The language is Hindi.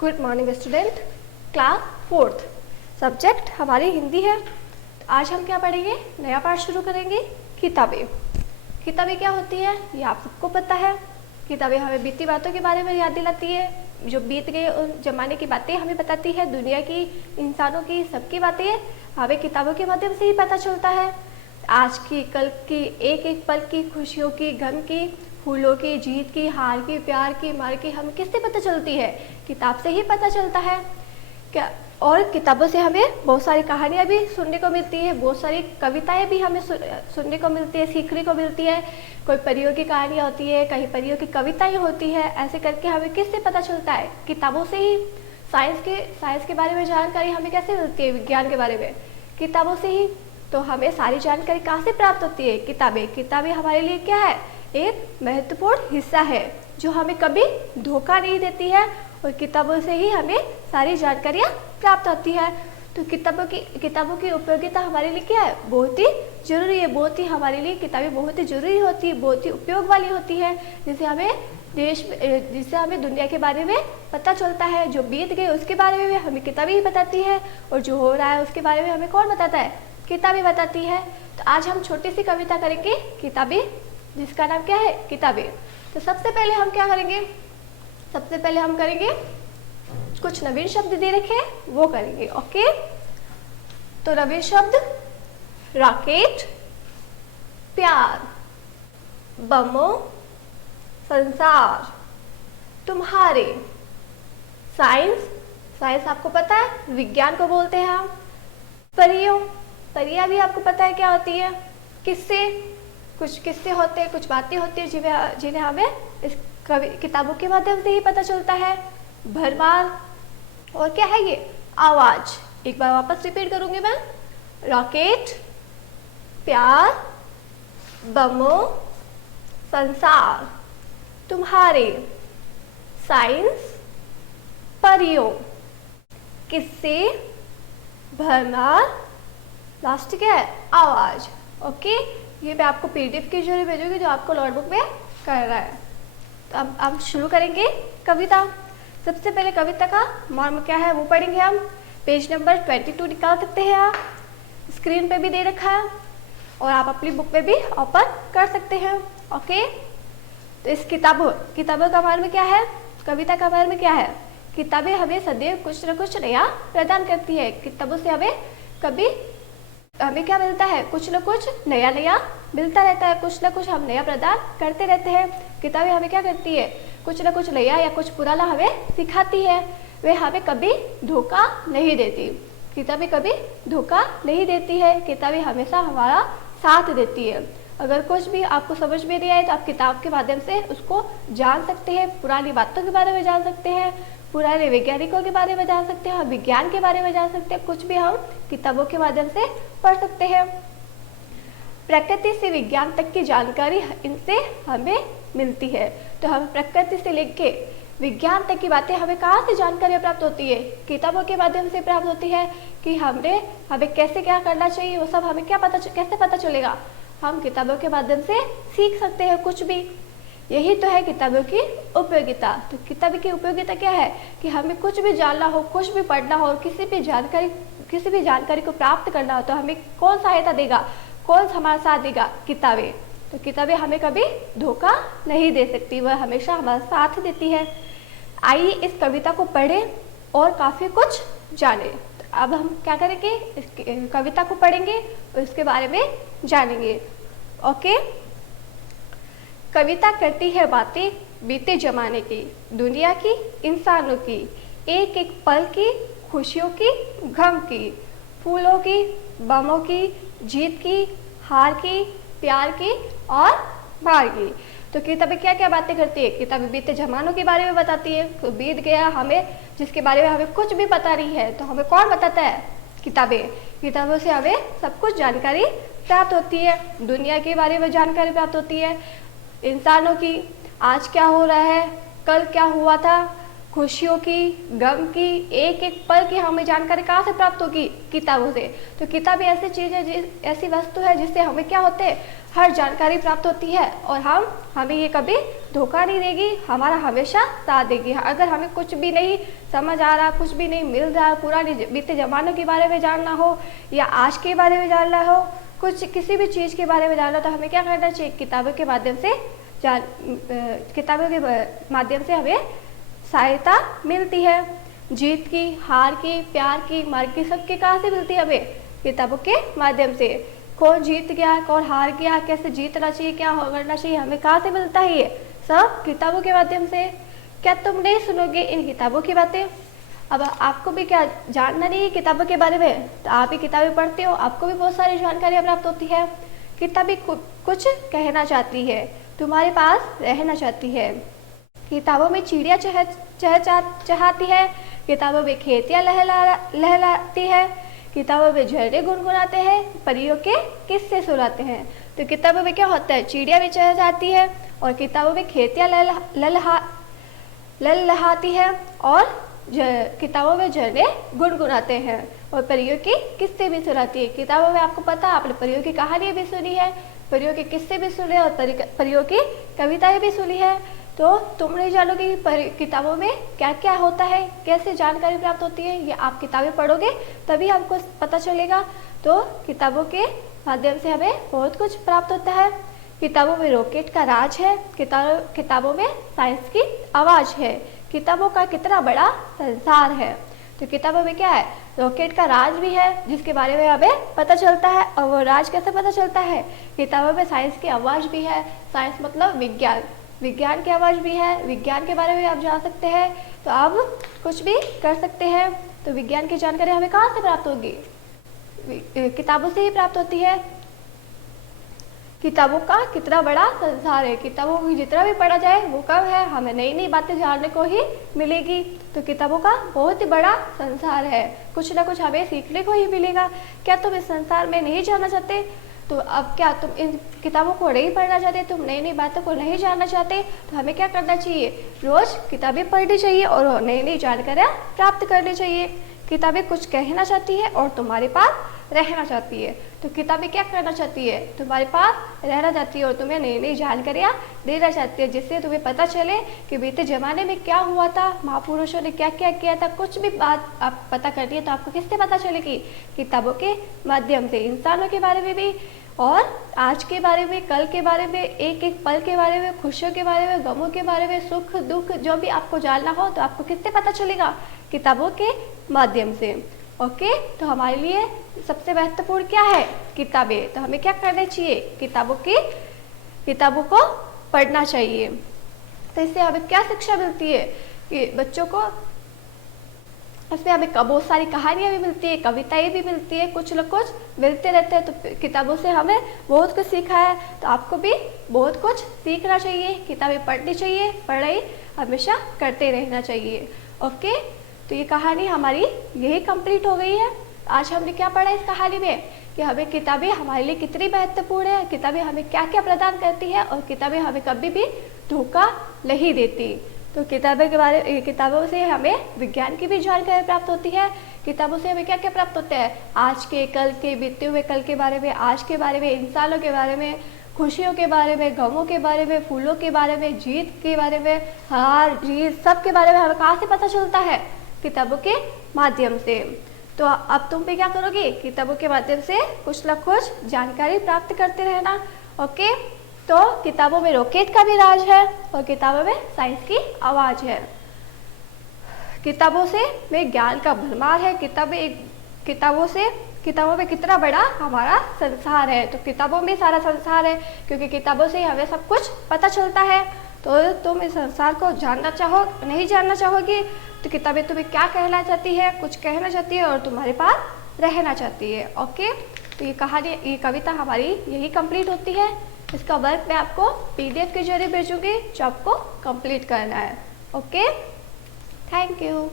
Good morning student. Class fourth, subject हमारी हिंदी है। आज हम क्या पढ़ेंगे? नया पाठ शुरू करेंगे, किताबें। किताबें क्या होती है ये आप सबको पता है। किताबें हमें बीती बातों के बारे में याद दिलाती है, जो बीत गए उन जमाने की बातें हमें बताती है, दुनिया की, इंसानों की, सबकी बातें हमें किताबों के माध्यम से ही पता चलता है। आज की, कल की, एक एक पल की, खुशियों की, गम की, फूलों की, जीत की, हार की, प्यार की, मार की, हमें किससे पता चलती है? किताब से ही पता चलता है क्या। और किताबों से हमें बहुत सारी कहानियाँ भी सुनने को मिलती है, बहुत सारी कविताएं भी हमें सुनने को मिलती है, सीखने को मिलती है। कोई परियों की कहानियाँ होती है, कहीं परियों की कविताएं होती है। ऐसे करके हमें किससे पता चलता है? किताबों से ही। साइंस के बारे में जानकारी हमें कैसे मिलती है? विज्ञान के बारे में किताबों से ही। तो हमें सारी जानकारी कहाँ से प्राप्त होती है? किताबें। किताबें हमारे लिए क्या है? एक महत्वपूर्ण हिस्सा है जो हमें कभी धोखा नहीं देती है, और किताबों से ही हमें सारी जानकारियाँ प्राप्त होती है। तो किताबों की उपयोगिता हमारे लिए क्या है? बहुत ही जरूरी है। बहुत ही हमारे लिए किताबें बहुत ही जरूरी होती है, बहुत ही उपयोग वाली होती है, जिससे हमें दुनिया के बारे में पता चलता है। जो बीत गए उसके बारे में हमें किताबें ही बताती है, और जो हो रहा है उसके बारे में हमें कौन बताता है? किताबें बताती है। तो आज हम छोटी सी कविता करेंगे, किताबें, जिसका नाम क्या है? किताबें। तो सबसे पहले हम क्या करेंगे? सबसे पहले हम करेंगे कुछ नवीन शब्द दे रखे हैं वो करेंगे। ओके, तो नवीन शब्द: रॉकेट, प्यार, बमों, संसार, तुम्हारे, साइंस आपको पता है, विज्ञान को बोलते हैं हम। परियां भी आपको पता है क्या होती है? किस्से, कुछ किस्से होते हैं, कुछ बातें होती है जिन्हें हमें इस किताबों के माध्यम से ही पता चलता है। भरमार, और क्या है ये? आवाज। एक बार वापस रिपीट करूंगी मैं: रॉकेट, प्यार, बमों, संसार, तुम्हारे, साइंस, परियों, किस्से, भरमार, लास्ट क्या है? आवाज। ओके, ये मैं आपको पीडीएफ के जरिए भेजूंगी जो आपको नोटबुक में कर रहा है। तो अब हम शुरू करेंगे कविता। सबसे पहले कविता का मर्म क्या है वो पढ़ेंगे हम। पेज नंबर 22 निकाल सकते हैं आप, स्क्रीन पे भी दे रखा है, और आप अपनी बुक में भी ओपन कर सकते हैं। ओके, तो इस किताबों का मर्म क्या है? कविता का मर्म क्या है? किताबें हमें सदैव कुछ न कुछ नया प्रदान करती है। किताबों से हमें क्या मिलता है? कुछ न कुछ नया मिलता रहता है, कुछ न कुछ हम नया प्रदान करते रहते हैं। किताबें हमें क्या करती है? कुछ न कुछ नया या कुछ पुराना हमें सिखाती है। वे हमें कभी धोखा नहीं देती। किताबें कभी धोखा नहीं देती है। किताबें हमेशा हमारा साथ देती है। अगर कुछ भी आपको समझ में नहीं आए तो आप किताब के माध्यम से उसको जान सकते हैं। पुरानी बातों के बारे में जान सकते हैं, पुराने वैज्ञानिकों के बारे में जान सकते हैं, विज्ञान के बारे में जान सकते हैं। कुछ भी हम किताबों के माध्यम से पढ़ सकते हैं। प्रकृति से विज्ञान तक की जानकारी इनसे हमें मिलती है। तो हम प्रकृति से लेके विज्ञान तक की बातें हमें कहाँ से जानकारी प्राप्त होती है? किताबों के माध्यम से प्राप्त होती है। कि हमें कैसे क्या करना चाहिए वो सब हमें कैसे पता चलेगा? हम किताबों के माध्यम से सीख सकते हैं कुछ भी। यही तो है किताबों की उपयोगिता। तो किताब की उपयोगिता क्या है? कि हमें कुछ भी जानना हो, कुछ भी पढ़ना हो, किसी भी जानकारी को प्राप्त करना हो तो हमें कौन सहायता देगा? कौन हमारा साथ देगा? किताबें। तो किताबें हमें कभी धोखा नहीं दे सकती, वह हमेशा हमारा साथ देती है। आइए इस कविता को पढ़ें और काफ़ी कुछ जानें। तो अब हम क्या करेंगे? इस कविता को पढ़ेंगे और इसके बारे में जानेंगे। ओके, कविता करती है बातें बीते जमाने की, दुनिया की, इंसानों की, एक एक पल की, खुशियों की, गम की, फूलों की, बमों की, जीत की, हार की, प्यार की और मार की। तो किताबें क्या क्या बातें करती है? किताबें बीते जमानों के बारे में बताती है। तो बीत गया हमें, जिसके बारे में हमें कुछ भी पता नहीं है, तो हमें कौन बताता है? किताबें। किताबों से हमें सब कुछ जानकारी प्राप्त होती है। दुनिया के बारे में जानकारी प्राप्त होती है, इंसानों की, आज क्या हो रहा है, कल क्या हुआ था, खुशियों की, गम की, एक एक पल की हमें जानकारी कहाँ से प्राप्त होगी? किताबों से। तो किताब ऐसी चीज़ है, ऐसी वस्तु है जिससे हमें क्या होते हैं, हर जानकारी प्राप्त होती है और हमें ये कभी धोखा नहीं देगी, हमारा हमेशा साथ देगी। अगर हमें कुछ भी नहीं समझ आ रहा, कुछ भी नहीं मिल रहा, पुराने बीते ज़मानों के बारे में जानना हो या आज के बारे में जानना हो, कुछ किसी भी चीज़ के बारे में जानना, तो हमें क्या करना चाहिए? किताबों के माध्यम से किताबों के माध्यम से हमें सहायता मिलती है। जीत की, हार की, प्यार की, मार की, सबकी कहाँ से मिलती है? हमें किताबों के माध्यम से। कौन जीत गया, कौन हार गया, कैसे जीतना चाहिए, क्या करना चाहिए, हमें कहाँ से मिलता है? ये सब किताबों के माध्यम से। क्या तुम नहीं सुनोगे इन किताबों की बातें? अब आपको भी क्या जानना नहीं है किताबों के बारे में, तो आप ही किताबें पढ़ते हो, आपको भी बहुत सारी जानकारियाँ प्राप्त होती है। किताबें कुछ कहना चाहती है, तुम्हारे पास रहना चाहती है। किताबों में चिड़िया चहचहाती है, किताबों में खेतियाँ लहलाती है, किताबों में झरने गुनगुनाते हैं, परियों के किस्से सुनाते हैं। तो किताबों में क्या होता है? चिड़िया भी चहचहाती है और किताबों में खेतियाँ लहलहाती है और किताबों में झरने गुनगुनाते हैं और परियों की किस्से भी सुनाती है। किताबों में आपको पता है, आपने परियों की कहानियाँ भी सुनी है, परियों के किस्से भी सुने और परियों की कविताएं भी सुनी है। तो तुम नहीं जानोगे कि किताबों में क्या क्या होता है, कैसे जानकारी प्राप्त होती है, ये आप किताबें पढ़ोगे तभी आपको पता चलेगा। तो किताबों के माध्यम से हमें बहुत कुछ प्राप्त होता है। किताबों में रॉकेट का राज है, किताबों में साइंस की आवाज़ है, किताबों का कितना बड़ा संसार है। तो किताबों में क्या है? रॉकेट का राज भी है जिसके बारे में हमें पता चलता है। और वो राज कैसे पता चलता है? किताबों में साइंस की आवाज़ भी है, साइंस मतलब विज्ञान, विज्ञान की आवाज़ भी है, विज्ञान के बारे में आप जान सकते हैं, तो आप कुछ भी कर सकते हैं। तो विज्ञान की जानकारी हमें कहाँ से प्राप्त होगी? किताबों से ही प्राप्त होती है। किताबों का कितना बड़ा संसार है, किताबों को जितना भी पढ़ा जाए वो कम है, हमें नई नई बातें जानने को ही मिलेगी। तो किताबों का बहुत ही बड़ा संसार है, कुछ ना कुछ हमें सीखने को ही मिलेगा। क्या तुम इस संसार में नहीं जानना चाहते? तो अब क्या तुम इन किताबों को नहीं पढ़ना चाहते, तुम नई नई बातों को नहीं जानना चाहते, तो हमें क्या करना चाहिए? रोज़ किताबें पढ़नी चाहिए और नई नई जानकारियाँ प्राप्त करनी चाहिए। किताबें कुछ कहना चाहती है और तुम्हारे पास रहना चाहती है। तो किताबें क्या करना चाहती है? तुम्हारे पास रहना चाहती है और तुम्हें नई नई जानकारियाँ देना चाहती है, जिससे तुम्हें पता चले कि बीते ज़माने में क्या हुआ था, महापुरुषों ने क्या क्या किया था। कुछ भी बात आप पता करनी है तो आपको किससे पता चलेगी? किताबों के माध्यम से। इंसानों के बारे में भी और आज के बारे में, कल के बारे में, एक एक पल के बारे में, खुशियों के बारे में, गमों के बारे में, सुख दुख, जो भी आपको जानना हो तो आपको किससे पता चलेगा? किताबों के माध्यम से। ओके, तो हमारे लिए सबसे महत्वपूर्ण क्या है? किताबें। तो हमें क्या करना चाहिए? किताबों को पढ़ना चाहिए। तो इससे हमें क्या शिक्षा मिलती है कि बच्चों को, इसमें हमें बहुत सारी कहानियाँ भी मिलती है, कविताएं भी मिलती है, कुछ न कुछ मिलते रहते हैं। तो किताबों से हमें बहुत कुछ सीखा है, तो आपको भी बहुत कुछ सीखना चाहिए, किताबें पढ़नी चाहिए, पढ़ाई हमेशा करते रहना चाहिए। ओके, तो ये कहानी हमारी यही कंप्लीट हो गई है। आज हमने क्या पढ़ा इस कहानी में कि हमें किताबें हमारे लिए कितनी महत्वपूर्ण है, किताबें हमें क्या क्या प्रदान करती है और किताबें हमें कभी भी धोखा नहीं देती। तो किताबों से हमें विज्ञान की भी जानकारी प्राप्त होती है। किताबों से हमें क्या क्या प्राप्त होता है? आज के, कल के, बीते हुए कल के बारे में, आज के बारे में, इंसानों के बारे में, खुशियों के बारे में, गमों के बारे में, फूलों के बारे में, जीत के बारे में, हार जीत सब के बारे में हमें कहाँ से पता चलता है? किताबों के माध्यम से। तो अब तुम भी क्या करोगे? किताबों के माध्यम से कुछ न कुछ जानकारी प्राप्त करते रहना। ओके, तो किताबों में रॉकेट का भी राज है और किताबों में साइंस की आवाज़ है। किताबों से में ज्ञान का भरमार है। किताबों में कितना बड़ा हमारा संसार है। तो किताबों में सारा संसार है, क्योंकि किताबों से हमें सब कुछ पता चलता है। तो तुम इस संसार को जानना चाहो, नहीं जानना चाहोगी, तो किताबें तुम्हें क्या कहना चाहती है? कुछ कहना चाहती है और तुम्हारे पास रहना चाहती है। ओके, तो ये कविता हमारी यही कंप्लीट होती है। इसका वर्क मैं आपको PDF के जरिए भेजूंगी, जो आपको कंप्लीट करना है। Okay, thank you.